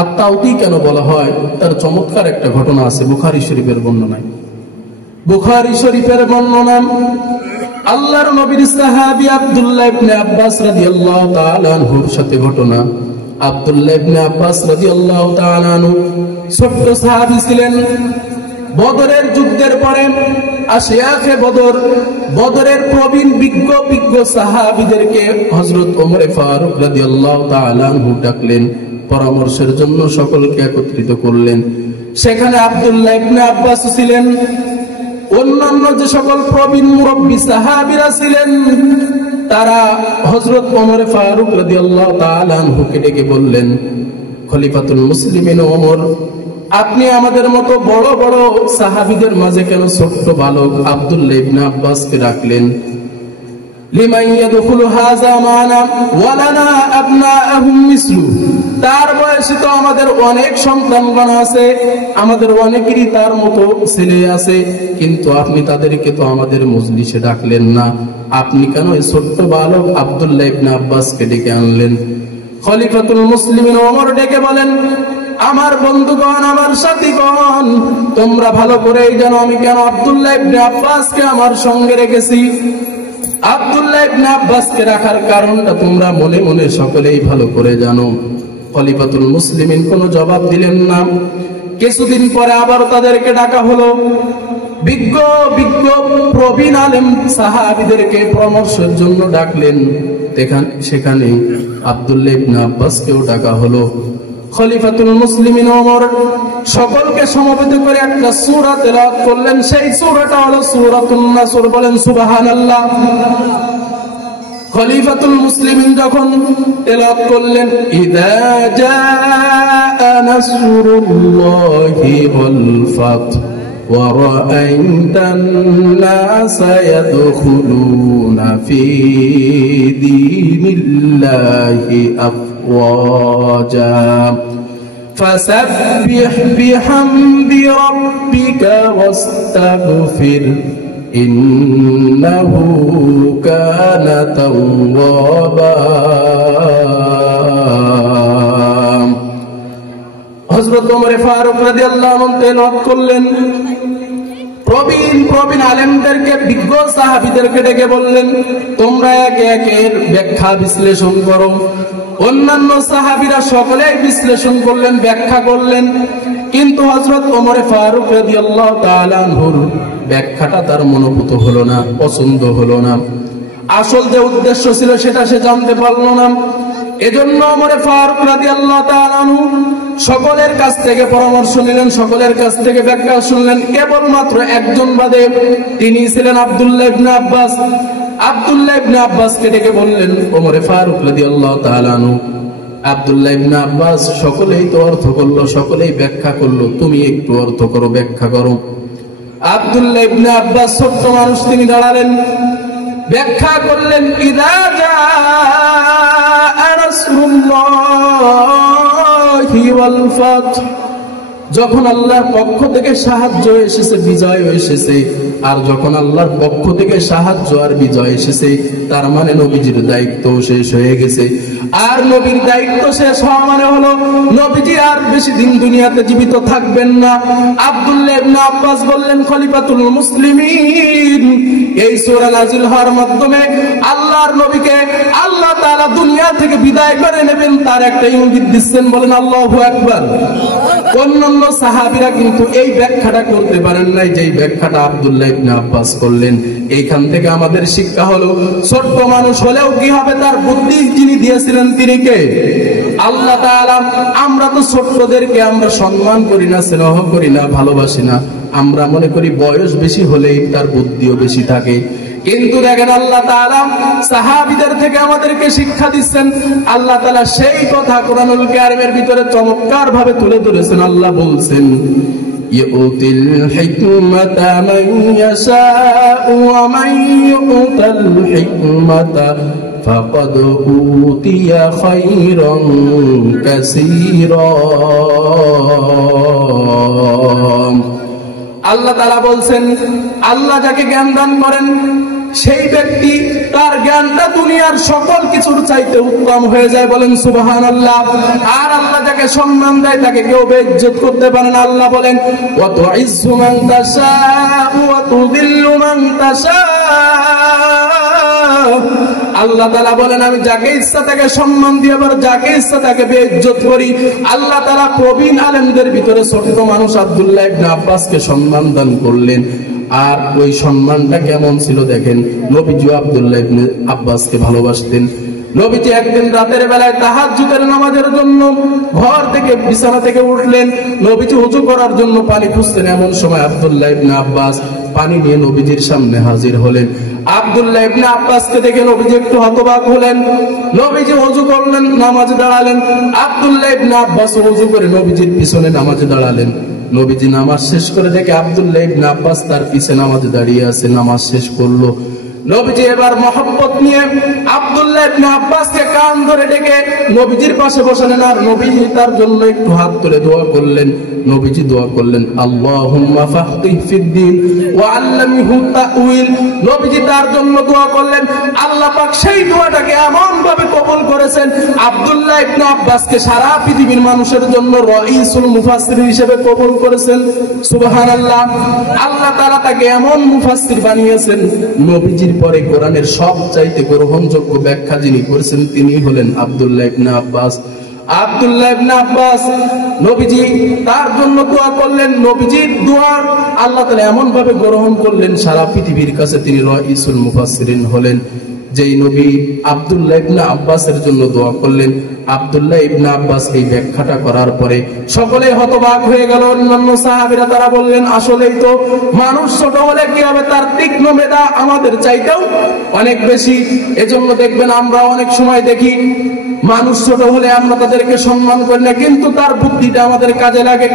আত-তাওতি কেন বলা হয় তার চমৎকার একটা ঘটনা আছে বুখারী শরীফের বর্ণনায়। বুখারী শরীফের বর্ণনা, আল্লাহর নবীর সাহাবী আব্দুল্লাহ ইবনে আব্বাস রাদিয়াল্লাহু তাআলা আনহুর সাথে ঘটনা। আব্দুল্লাহ ইবনে আব্বাস রাদিয়াল্লাহু তাআলা আনহু ছোট্ট সাহাবী ছিলেন। বদরের যুদ্ধের পরে আশিয়াখে বদরের প্রবীণ বিজ্ঞ সাহাবীদেরকে হযরত ওমর ফারুক রাদিয়াল্লাহু তাআলা আনহু ডাকলেন, পরামর্শের জন্য সকলকে একত্রিত করলেন। সেখানে আব্দুল্লাহ ইবনে আব্বাস ছিলেন, অন্যান্য যে সকল প্রবীণ মুরব্বী সাহাবীরা ছিলেন তারা হযরত ওমর ফারুক রাদিয়াল্লাহু তাআলা আনহুকে ডেকে বললেন, খলিফাতুল মুসলিমিন ওমর, আপনি আমাদের মতো বড় বড় সাহাবীদের মাঝে কেন ছোট্ট বালক আব্দুল্লাহ ইবনে আব্বাসকে রাখলেন? লিমান ইয়াদখুলু হাযা মানা ওয়া লানা আবনাআহুম মিসলু, তার বয়সে তো আমাদের অনেক সন্তানগণ আছে, আমাদের অনেকেরই তার মতো ছেলে আছে, কিন্তু আপনি তাদেরকে তো আমাদের মজলিসে ডাকলেন না, আপনি কেন এই ছোট্ট বালক আব্দুল্লাহ ইবনে আব্বাসকে ডেকে আনলেন? খলিফাতুল মুসলিমিন ওমর ডেকে বলেন, আমার বন্ধুগণ, আমার সাথীগণ, তোমরা ভালো করেই জানো আমি কেন আব্দুল্লাহ ইবনে আব্বাসকে আমার সঙ্গে রেখেছি। আব্দুল্লাহ ইবনে আব্বাসকে রাখার কারণটা তোমরা মনে মনে সকলেই ভালো করে জানো। খলিফাতুল মুসলিমিন কোনো জবাব দিলেন না। কিছুদিন পরে আবার তাদেরকে ডাকা হলো। বিজ্ঞ প্রবীণ আলেম সাহাবীদেরকে পরামর্শের জন্য ডাকলেন। সেখানে আব্দুল্লাহ ইবনে আব্বাসকেও ডাকা হলো। খলিফাতুল মুসলিমিন ওমর সকলকে সমবেত করে একটা সূরা তেলাওয়াত করলেন। সেই সূরাটা হলো সূরাতুন নাসর। বলেন সুবহানাল্লাহ। খলিফাতুল মুসলিমিন যখন তেলাওয়াত করলেন, ইযা জাআ নাসরুল্লাহি ওয়াল ফাত ওয়া রাআইতান নাসা ইয়াদখুলুনা ফি দীনিল্লাহি আফওয়াজা ফাসাব্বিহ বিহামদি রাব্বিকা ওয়াস্তাগফির ইন্নাহু কানা তাওয়াবা। হযরত ওমর ফারুক রাদিয়াল্লাহু আনহু তেলাওয়াত করলেন। প্রবীণ আলেমদেরকে, বিজ্ঞ সাহাবীদেরকে ডেকে বললেন, তোমরা একে একে ব্যাখ্যা বিশ্লেষণ করো। অন্যান্য সাহাবীরা সকলেই বিশ্লেষণ করলেন, ব্যাখ্যা করলেন, কিন্তু হযরত ওমর ফারুক রাদিয়াল্লাহু তাআলা আনহুর ব্যাখ্যাটা তার মনোভূত হলো না, পছন্দ হলো না। আসল যে উদ্দেশ্য ছিল সেটা সে জানতে পারলো না। এজন্য ওমর ফারুক রাদিয়াল্লাহু তাআলা আনহু সকলের কাছ থেকে পরামর্শ নিলেন, সকলের কাছ থেকে ব্যাখ্যা শুনলেন। কেবলমাত্র একজন বাদে, তিনি ছিলেন আব্দুল্লাহ ইবনে আব্বাস। আব্দুল্লাহ ইবনে আব্বাসকে ডেকে বললেন ওমর ফারুক রাদিয়াল্লাহু তাআলা আনহু, আব্দুল্লাহ ইবনে আব্বাস সকলেই তো অর্থ করলো, সকলেই ব্যাখ্যা করলো, তুমি একটু অর্থ করো, ব্যাখ্যা করো। আব্দুল্লাহ ইবনে আব্বাস ছোট্ট মানুষ, তিনি দাঁড়ালেন, ব্যাখ্যা করলেন, ইযা জাআ নাসরুল্লাহি ওয়াল ফাত, যখন আল্লাহর পক্ষ থেকে সাহায্য এসেছে, বিজয় এসেছে, আর যখন আল্লাহর পক্ষ থেকে সাহায্য আর বিজয় এসেছে, তার মানে নবীজির দায়িত্ব শেষ হয়ে গেছে। আর নবীর দায়িত্ব শেষ হওয়া মানে হলো নবীজি আর বেশি দিন দুনিয়াতে জীবিত থাকবেন না। আব্দুল্লাহ ইবনে আব্বাস বললেন, খলিফাতুল মুসলিমিন, এই সূরা নাজিল হওয়ার মাধ্যমে আল্লাহর নবীকে আল্লাহ তাআলা দুনিয়া থেকে বিদায় করে নেবেন, তার একটা ইঙ্গিত দিচ্ছেন। বলেন আল্লাহু আকবার। অন্যান্য সাহাবীরা কিন্তু এই ব্যাখ্যাটা করতে পারেন নাই, যেই ব্যাখ্যাটা আব্দুল্লাহ ইবনে আব্বাস করলেন। এইখান থেকে আমাদের শিক্ষা হলো, ছোট্ট মানুষ হলেও কি হবে, তার বুদ্ধি যিনি দিয়েছিলেন তিনি কে? আল্লাহ তাআলা। আমরা তো ছোট্টদেরকে আমরা সম্মান করি না, স্নেহ করি না, ভালোবাসি না। আমরা মনে করি বয়স বেশি হলেই তার বুদ্ধিও বেশি থাকে। কিন্তু দেখেন আল্লাহ তাআলা সাহাবীদের থেকে আমাদেরকে শিক্ষা দিচ্ছেন। আল্লাহ তাআলা সেই কথা কোরআনুল কারীমের ভিতরে চমৎকার ভাবে তুলে ধরেছেন। আল্লাহ বলছেন, ইউতিল হিকমাতা মান ইয়াশাউ ওয়া মান ইউতাল হিকমাতা ফাকাদ উতিয়া খায়রান কাসীরা। আল্লাহ তাআলা বলছেন, আল্লাহ যাকে জ্ঞান দান করেন সেই ব্যক্তি, তার জ্ঞানটা দুনিয়ার সকল কিছুর চাইতে উত্তম হয়ে যায়। বলেন সুবহানাল্লাহ। আর আল্লাহ যাকে তাকে সম্মান দেয়, তাকে কেউ বেইজ্জত করতে পারে না। আল্লাহ বলেন ওয়া তুইজ্জু মান তাশাউ ওয়া তুযিল্লু মান তাশাউ। আল্লাহ তাআলা বলেন আমি যাকে ইচ্ছা তাকে সম্মান দিই, আবার যাকে ইচ্ছা তাকে বেইজ্জত করি। আল্লাহ তাআলা প্রবীণ আলেমদের ভিতরে ছোট মানুষ আব্দুল্লাহ ইবনে আব্বাসকে সম্মান দান করলেন। আর ওই সম্মানটা কেমন ছিল দেখেন, নবীজি আব্দুল্লাহ ইবনে আব্বাসকে ভালোবাসতেন। নবীজি একদিন রাতের বেলায় তাহাজ্জুদের নামাজের জন্য ঘর থেকে বিছানা থেকে উঠলেন, নবীজি ওযু করার জন্য পানি খুঁজতেন। এমন সময় আব্দুল্লাহ ইবনে আব্বাস পানি নিয়ে নবীজির সামনে হাজির হলেন। আব্দুল্লাহ ইবনে আব্বাসকে দেখে নবীজি একটু হতবাক হলেন। নবীজি ওযু করলেন, নামাজে দাঁড়ালেন। আব্দুল্লাহ ইবনে আব্বাস ওযু করে নবীজির পিছনে নামাজে দাঁড়ালেন। নবীজি নামাজ শেষ করে দেখে আব্দুল্লাহ ইবনে আব্বাস তার পিছনে নামাজে দাঁড়িয়ে আছে, নামাজ শেষ করলো। নবীজি এবার মহব্বত নিয়ে আব্দুল্লাহ ইবনে আব্বাসকে কান ধরে ডেকে নবীজির পাশে বসালেন, আর নবীজি তার জন্য একটু হাত তুলে দোয়া করলেন। নবীজি দোয়া করলেন আল্লাহুম্মা ফাক্কিহ ফিদ্দীন ওয়া আল্লিমহু তাউইল। নবীজি তার জন্য দোয়া করলেন, আল্লাহ পাক সেই দোয়াটাকে এমন ভাবে কবুল করেছেন, আব্দুল্লাহ ইবনে আব্বাসকে সারা পৃথিবীর মানুষের জন্য রাইসুল মুফাসসির হিসেবে কবুল করেছেন। সুবহানাল্লাহ। আল্লাহ তাআলা তাকে এমন মুফাসসির বানিয়েছেন, নবীজির পরে কোরআনের সবচাইতে গ্রহণযোগ্য ব্যাখ্যা যিনি করেছেন তিনি হলেন আব্দুল্লাহ ইবনে আব্বাস। আব্দুল্লাহ ইবনে আব্বাস নবীজি তার জন্য দোয়া করলেন। নবীজির দোয়া আল্লাহ তাআলা এমন ভাবে গ্রহণ করলেন, সারা পৃথিবীর কাছে তিনি রাইসুল মুফাসসিরিন হলেন। যেই নবী আব্দুল্লাহ ইবনে আব্বাসের জন্য দোয়া করলেন, আব্দুল্লাহ ইবনে আব্বাস এই ব্যাখ্যাটা করার পরে সকলে হতবাক হয়ে গেল। অন্যান্য সাহাবীরা তারা বললেন আসলেই তো, মানুষ ছোট হলে কি হবে, তার তীক্ষ্ণ মেধা আমাদের চাইতেও অনেক বেশি। এজন্য দেখবেন আমরা অনেক সময় দেখি মানুষ ছোট হলে আমরা তাদেরকে সম্মান করি না, কিন্তু তার বুদ্ধিটা আমাদের কাজে লাগে।